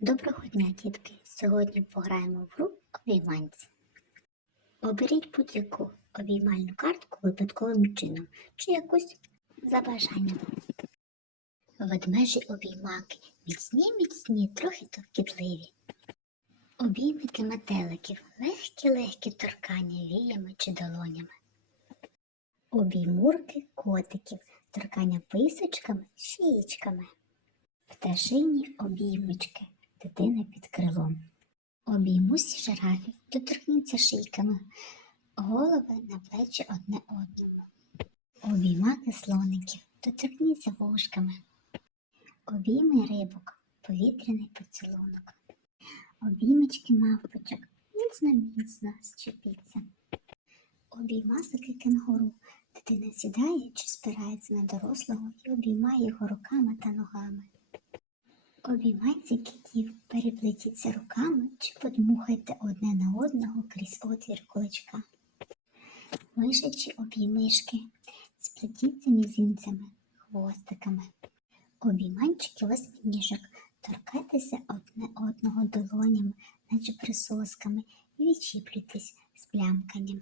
Доброго дня, дітки! Сьогодні пограємо в гру обійманці. Оберіть будь-яку обіймальну картку випадковим чином чи якусь за бажанням. Ведмежі обіймаки міцні, міцні, трохи товкітливі. Обіймики метеликів, легкі-легкі торкання віями чи долонями. Обіймурки котиків, торкання писочками, шиєчками. Пташині обіймочки, дитина під крилом. Обіймусь жирафів, доторкніться шийками, голови на плечі одне одному. Обіймати слоників, доторкніться вушками. Обійми рибок, повітряний поцілунок. Обіймочки мавпочок, міцно-міцно щепіться. Обіймасики кенгуру, дитина сідає чи спирається на дорослого і обіймає його руками та ногами. Обіймайте кітів, переплетіться руками чи подмухайте одне на одного крізь отвір кулачка. Мишачі обіймишки, сплетіться мізинцями, хвостиками. Обійманчики восьминіжок, торкайтеся одне одного долонями, наче присосками, і відчіплюйтесь з плямканням.